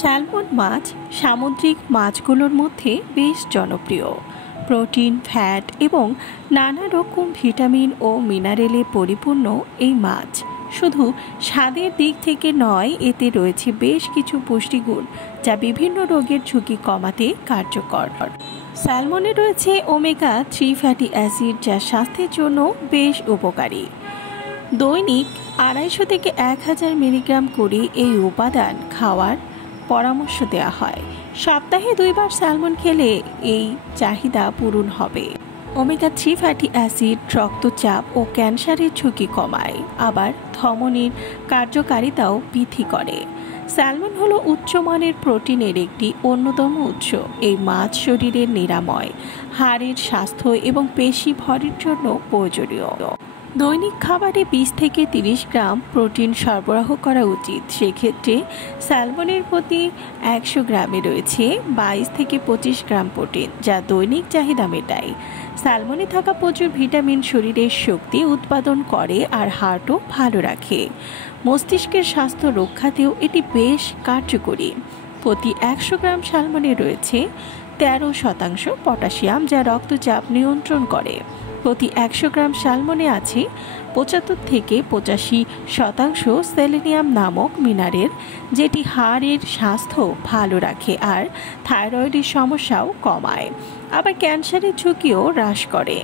Salmon মাছ সামুদ্রিক মাছগুলোর মধ্যে বেশ জনপ্রিয়। প্রোটিন, ফ্যাট এবং নানা রকম ভিটামিন ও মিনারেলে পরিপূর্ণ এই মাছ শুধু স্বাদের দিক থেকে নয়, এতে রয়েছে বেশ কিছু পুষ্টিগুণ যা বিভিন্ন রোগের ঝুঁকি কমাতে কার্যকর। স্যালমনে রয়েছে ওমেগা-3 ফ্যাটি অ্যাসিড, যা স্বাস্থ্যের জন্য বেশ উপকারী। দৈনিক 250 থেকে 1000 মিলিগ্রাম করে এই উপাদান খাওয়ার পরামর্শ দেওয়া হয়। সপ্তাহে 2 বার স্যালমন খেলে এই চাহিদা পূরণ হবে। ওমেগা-3 ফ্যাটি অ্যাসিড রক্তচাপ ও ক্যান্সারের ঝুঁকি কমায়, আবার ধমনীর কার্যকারিতাও বৃদ্ধি করে। স্যালমন হলো উচ্চমানের প্রোটিনের একটি অন্যতম উৎস। এই মাছ শরীরের নিরাময়, হাড়ের স্বাস্থ্য এবং পেশি ভরের জন্য প্রয়োজনীয়। দৈনিক খাবারে 20 থেকে 30 গ্রাম প্রোটিন সরবরাহ করা উচিত। সেক্ষেত্রে স্যালমনের প্রতি 100 গ্রামে রয়েছে 22 থেকে 25 গ্রাম প্রোটিন, যা দৈনিক চাহিদা মেটায়। স্যালমনে থাকা প্রচুর ভিটামিন শরীরের শক্তি উৎপাদন করে আর হার্টও ভালো রাখে। মস্তিষ্কের স্বাস্থ্য রক্ষাতেও এটি বেশ কার্যকরী। প্রতি 100 গ্রাম স্যালমনে রয়েছে 13% পটাশিয়াম, যা রক্তচাপ নিয়ন্ত্রণ করে। প্রতি 100 গ্রাম স্যালমনে আছে 75 থেকে 85% সেলেনিয়াম নামক মিনারেল, যেটি হাড়ের স্বাস্থ্য ভালো রাখে আর থাইরয়েডের সমস্যাও কমায়, আবার ক্যান্সারের ঝুঁকিও হ্রাস করে।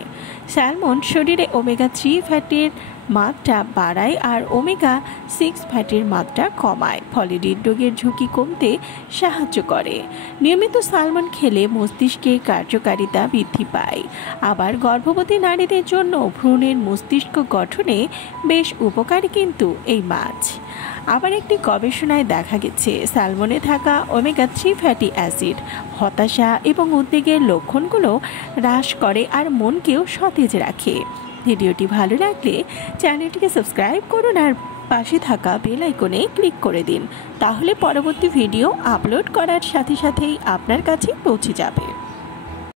স্যালমন শরীরে ওমেগা-3 ফ্যাটের মাত্রা বাড়ায় আর ওমেগা-6 ফ্যাটের মাত্রা কমায়, ফলে হৃদরোগের ঝুঁকি কমতে সাহায্য করে। নিয়মিত স্যালমন খেলে মস্তিষ্কের কার্যকারিতা বৃদ্ধি পায়, আবার গর্ভবতী নারীদের জন্য ভ্রূণের মস্তিষ্ক গঠনে বেশ উপকারী কিন্তু এই মাছ। আবার একটি গবেষণায় দেখা গেছে স্যালমনে থাকা ওমেগা-3 ফ্যাটি অ্যাসিড হতাশা এবং উদ্বেগের লক্ষণগুলো হ্রাস করে আর মনকেও সতেজ রাখে। ভিডিওটি ভালো লাগলে চ্যানেলটিকে সাবস্ক্রাইব করুন আর পাশে থাকা বেল আইকনে ক্লিক করে দিন, তাহলে পরবর্তী ভিডিও আপলোড করার সাথে সাথেই আপনার কাছে পৌঁছে যাবে।